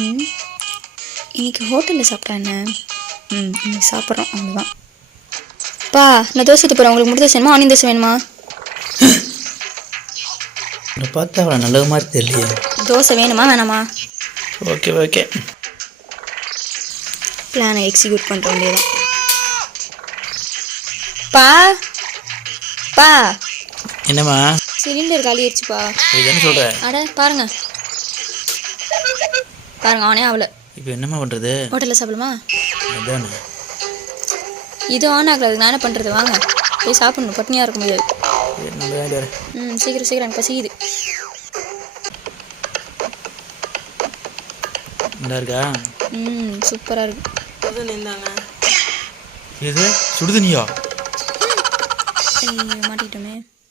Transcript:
ம் இன்னைக்கு ஹோட்டலில் சாப்பிட்டா என்ன? இன்னைக்கு சாப்பிட்றோம் அவ்வளோதான். பா நான் தோசை போகிறேன். உங்களுக்கு முட்டை தோசை வேணுமா ஆனியன் தோசை வேணுமா? உன்னை பார்த்தா அவளை நல்லது மாதிரி தெரியலையே. தோசை வேணுமா வேணாமா? Okay okay. பிளானை எக்ஸிக்யூட் பண்ணுற வேண்டியதான். பா பா என்னம்மா சிலிண்டர் காலி ஆயிடுச்சுப்பா. இது என்ன சொல்கிற? அட பாருங்க பாருங்க ஆனே ஆகல. இப்போ என்னம்மா பண்ணுறது? ஹோட்டலில் சாப்பிடலாமா? அதானே இது ஆன் ஆகல. அதுக்கு நான் என்ன பண்ணுறது? வாங்க போய் சாப்பிடணும். பட்னியாக இருக்க முடியாது. சீக்கிரம் எனக்கு பசிக்குது. நல்லா இருக்கா? சூப்பராக இருக்கு. இது சுடுதண்ணியா? மாட்டிக்கிட்டோமே.